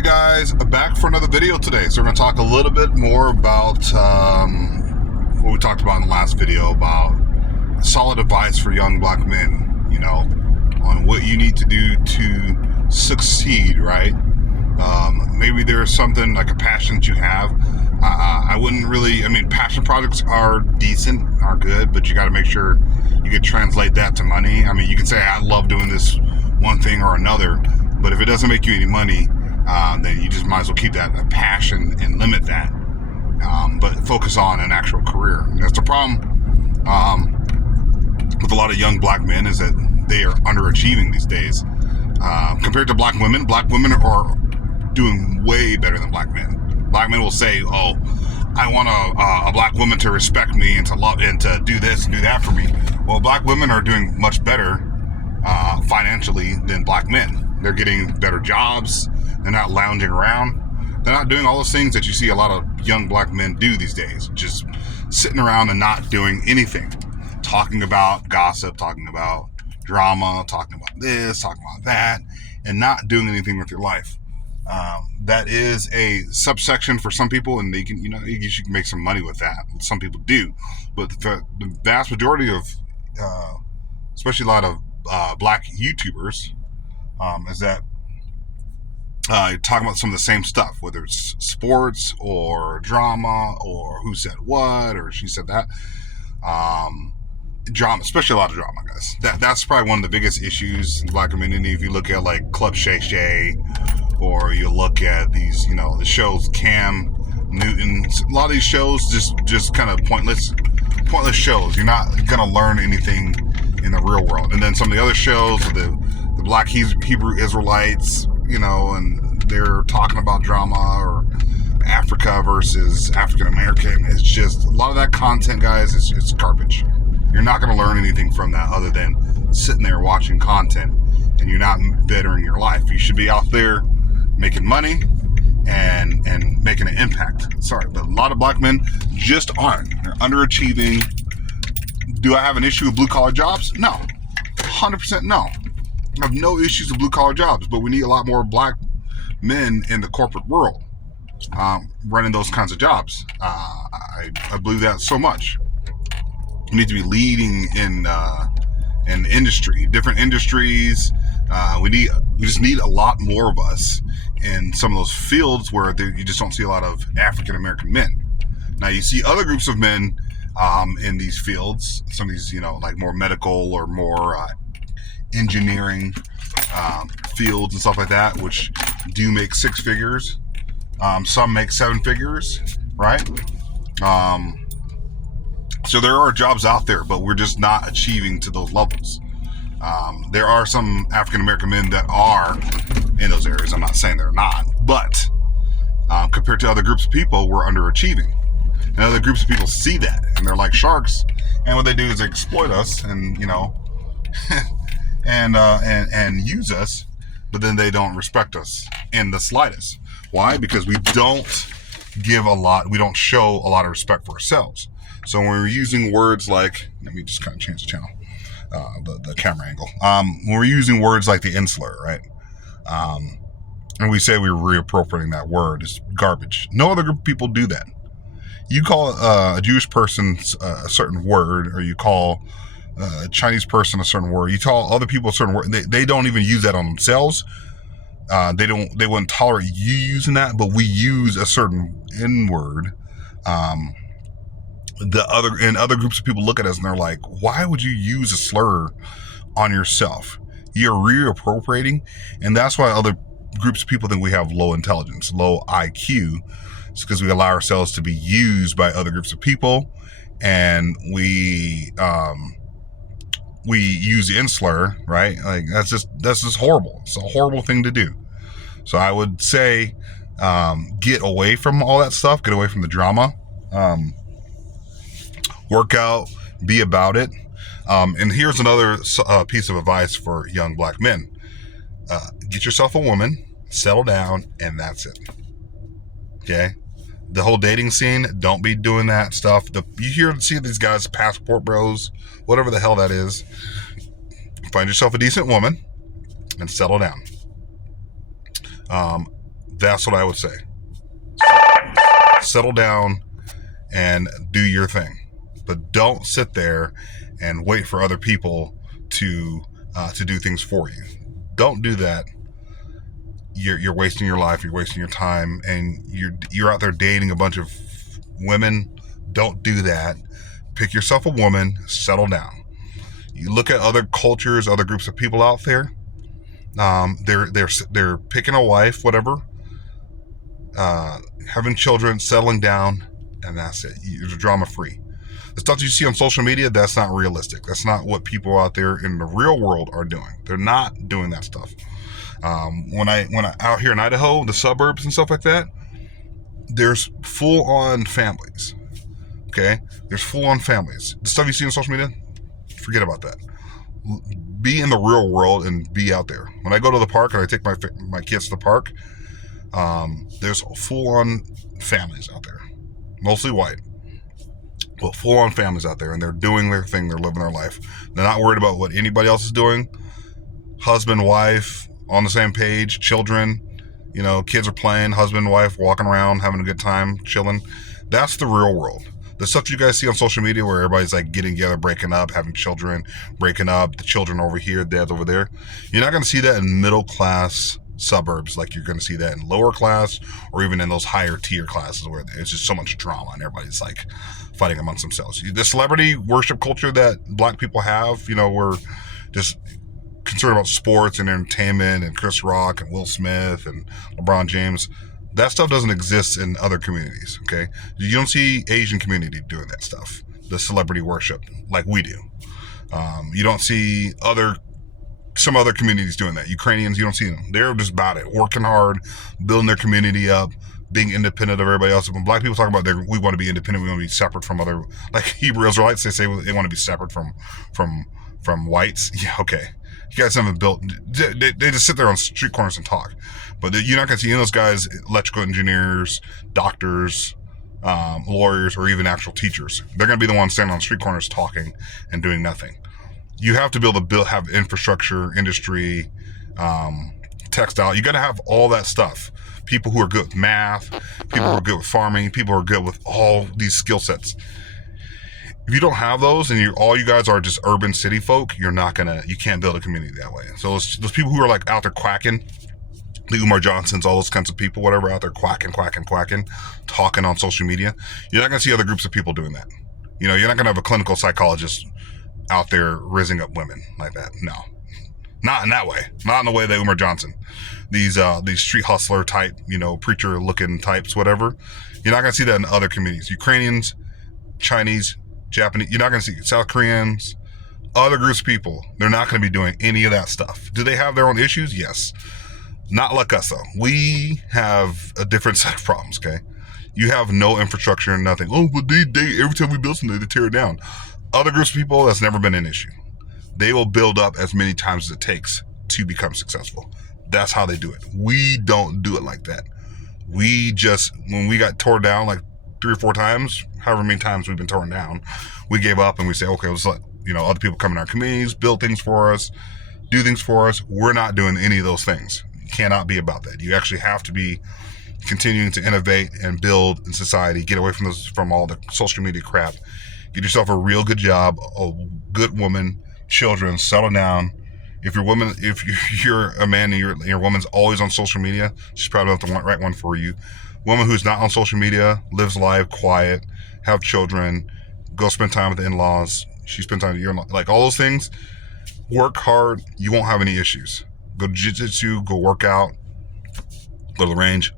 Hey guys, back for another video today. So we're going to talk a little bit more about what we talked about in the last video about solid advice for young black men, on what you need to do to succeed, right? Maybe there's something like a passion that you have. I wouldn't really, passion projects are decent, are good, but you got to make sure you can translate that to money. You can say, I love doing this one thing or another, but if it doesn't make you any money, then you just might as well keep that a passion and limit that, but focus on an actual career. And that's the problem with a lot of young black men, is that they are underachieving these days. Compared to black women are doing way better than black men. Black men will say, oh, I want a black woman to respect me and to love and to do this and do that for me. Well, black women are doing much better financially than black men. They're getting better jobs. They're not lounging around. They're not doing all those things that you see a lot of young black men do these days. Just sitting around and not doing anything. Talking about gossip, talking about drama, talking about this, talking about that, and not doing anything with your life. That is a subsection for some people, and they can, you can make some money with that. Some people do. But the vast majority of, especially a lot of black YouTubers, is that talking about some of the same stuff, whether it's sports or drama or who said what or she said that. Drama, especially a lot of drama, guys. That's probably one of the biggest issues in the black community. If you look at like Club Shay Shay, or you look at these, the shows Cam Newton, a lot of these shows just kind of pointless shows. You're not gonna learn anything in the real world. And then some of the other shows, the Black Hebrew Israelites, and they're talking about drama, or Africa versus African American. It's just a lot of that content, guys. It's garbage. You're not going to learn anything from that other than sitting there watching content, and you're not bettering your life. You should be out there making money and making an impact. Sorry, but a lot of black men just aren't. They're underachieving. Do I have an issue with blue collar jobs? No, 100% no. I have no issues with blue collar jobs, but we need a lot more black men in the corporate world running those kinds of jobs. I believe that so much. We need to be leading in industry, different industries. We just need a lot more of us in some of those fields where you just don't see a lot of African American men. Now you see other groups of men in these fields, some of these, like more medical or more engineering fields and stuff like that, which do make six figures. Some make seven figures, right? So there are jobs out there, but we're just not achieving to those levels. There are some African American men that are in those areas. I'm not saying they're not, but compared to other groups of people, we're underachieving. And other groups of people see that, and they're like sharks. And what they do is they exploit us, and and use us, but then they don't respect us in the slightest. Why? Because we don't show a lot of respect for ourselves. So when we're using words like, let me just kind of change the channel, the camera angle. When we're using words like the insular, right? And we say we're reappropriating that word, it's garbage. No other group of people do that. You call a Jewish person a certain word, or you call a Chinese person a certain word. You tell other people a certain word. They don't even use that on themselves. They wouldn't tolerate you using that, but we use a certain N word. Other groups of people look at us and they're like, why would you use a slur on yourself? You're reappropriating. And that's why other groups of people think we have low intelligence, low IQ. It's because we allow ourselves to be used by other groups of people, and we use the insular, right? Like that's just horrible. It's a horrible thing to do. So I would say, get away from all that stuff. Get away from the drama. Work out, be about it. And here's another piece of advice for young black men. Get yourself a woman, settle down, and that's it. Okay? The whole dating scene, don't be doing that stuff. You see these guys, passport bros, whatever the hell that is. Find yourself a decent woman and settle down. That's what I would say. Settle down and do your thing, but don't sit there and wait for other people to do things for you. Don't do that. You're wasting your life. You're wasting your time, and you're out there dating a bunch of women. Don't do that. Pick yourself a woman. Settle down. You look at other cultures, other groups of people out there. They're picking a wife, whatever, having children, settling down, and that's it. You're drama free. The stuff you see on social media, that's not realistic. That's not what people out there in the real world are doing. They're not doing that stuff. When I out here in Idaho, the suburbs and stuff like that, there's full on families. Okay, there's full on families. The stuff you see on social media, forget about that. Be in the real world and be out there. When I go to the park and I take my kids to the park, there's full on families out there, mostly white, but full on families out there, and they're doing their thing. They're living their life. They're not worried about what anybody else is doing. Husband, wife, on the same page, children, kids are playing, husband, wife, walking around, having a good time, chilling. That's the real world. The stuff you guys see on social media where everybody's like getting together, breaking up, having children, breaking up, the children over here, dad's over there. You're not going to see that in middle class suburbs like you're going to see that in lower class or even in those higher tier classes where it's just so much drama and everybody's like fighting amongst themselves. The celebrity worship culture that black people have, we're just concerned about sports and entertainment and Chris Rock and Will Smith and LeBron James. That stuff doesn't exist in other communities, okay? You don't see Asian community doing that stuff, the celebrity worship, like we do. You don't see some other communities doing that. Ukrainians, you don't see them. They're just about it, working hard, building their community up, being independent of everybody else. When black people talk about we want to be independent, we want to be separate from other, like Hebrew Israelites, they say they want to be separate from whites. Yeah, okay. You guys haven't built, they just sit there on street corners and talk. But you're not going to see any of those guys, electrical engineers, doctors, lawyers, or even actual teachers. They're going to be the ones standing on street corners talking and doing nothing. You have to be able to have infrastructure, industry, textile. You got to have all that stuff. People who are good with math, people who are good with farming, people who are good with all these skill sets. If you don't have those and all you guys are just urban city folk, you can't build a community that way. So those people who are like out there quacking, the Umar Johnsons, all those kinds of people, whatever, out there quacking, talking on social media, you're not going to see other groups of people doing that. You're not going to have a clinical psychologist out there raising up women like that. No, not in that way. Not in the way that Umar Johnson, these street hustler type, preacher looking types, whatever. You're not going to see that in other communities. Ukrainians, Chinese, Japanese, you're not going to see South Koreans, other groups of people. They're not going to be doing any of that stuff. Do they have their own issues? Yes. Not like us, though. We have a different set of problems, okay? You have no infrastructure and nothing. Oh, but they every time we build something, they tear it down. Other groups of people, that's never been an issue. They will build up as many times as it takes to become successful. That's how they do it. We don't do it like that. We just, when we got torn down like 3 or 4 times, however many times we've been torn down, we gave up and we say, okay, let's let other people come in our communities, build things for us, do things for us. We're not doing any of those things. You cannot be about that. You actually have to be continuing to innovate and build in society. Get away from all the social media crap. Get yourself a real good job, a good woman, children, settle down. If you're a man and your woman's always on social media, she's probably not the right one for you. Woman who's not on social media, lives life quiet, have children, go spend time with the in-laws. She spends time with your in-laws. Like all those things, work hard. You won't have any issues. Go to jiu-jitsu, go work out, go to the range.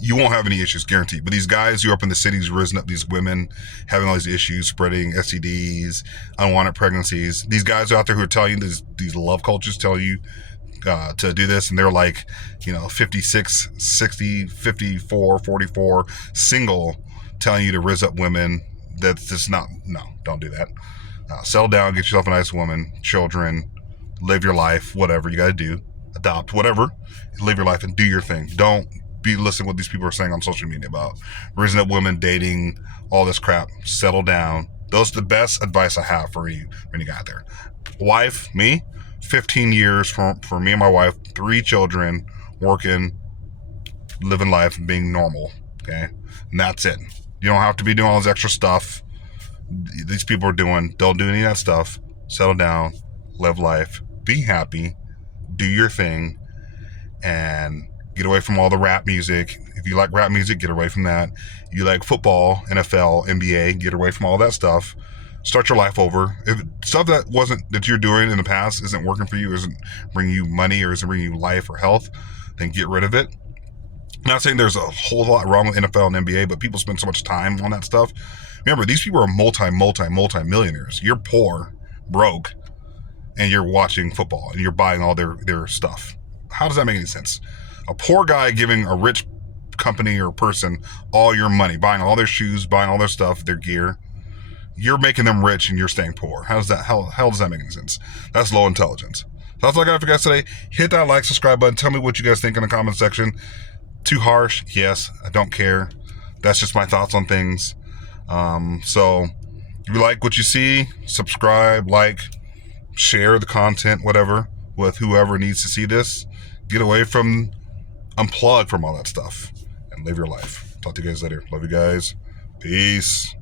You won't have any issues, guaranteed. But these guys who are up in the cities raising up these women, having all these issues, spreading STDs, unwanted pregnancies. These guys out there who are telling you these love cultures tell you to do this, and they're like, 56, 60, 54, 44, single, telling you to raise up women. That's just no, don't do that. Settle down, get yourself a nice woman, children, live your life, whatever you got to do, adopt, whatever, live your life and do your thing. Don't be listening to what these people are saying on social media about raising up women, dating, all this crap. Settle down. Those are the best advice I have for you when you got there. Wife, me, 15 years for me and my wife, 3 children, working, living life and being normal. Okay, and that's it. You don't have to be doing all this extra stuff these people are doing. Don't do any of that stuff. Settle down, live life, be happy, do your thing, and get away from all the rap music. If you like rap music, get away from that. You like football, NFL, NBA, get away from all that stuff. Start your life over. If stuff that you're doing in the past isn't working for you, isn't bringing you money, or isn't bringing you life or health, then get rid of it. I'm not saying there's a whole lot wrong with NFL and NBA, but people spend so much time on that stuff. Remember, these people are multi millionaires. You're poor, broke, and you're watching football and you're buying all their stuff. How does that make any sense? A poor guy giving a rich company or person all your money, buying all their shoes, buying all their stuff, their gear. You're making them rich and you're staying poor. How does that make any sense? That's low intelligence. So that's all I got for you guys today. Hit that like, subscribe button. Tell me what you guys think in the comment section. Too harsh? Yes, I don't care. That's just my thoughts on things. So if you like what you see, subscribe, like, share the content, whatever, with whoever needs to see this. Get away from, unplug from all that stuff and live your life. Talk to you guys later. Love you guys. Peace.